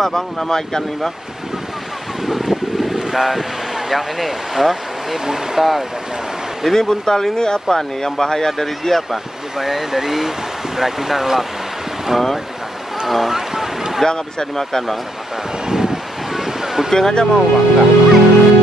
apa bang nama ikan ini bang? Dan yang ini, ini buntal katanya. Ini buntal ini apa nih? Yang bahaya dari dia apa? Ini bahayanya dari keracunan alam. Keracunan. Dia nggak bisa dimakan bang? Bisa makan. Kucing aja mau bang? Enggak.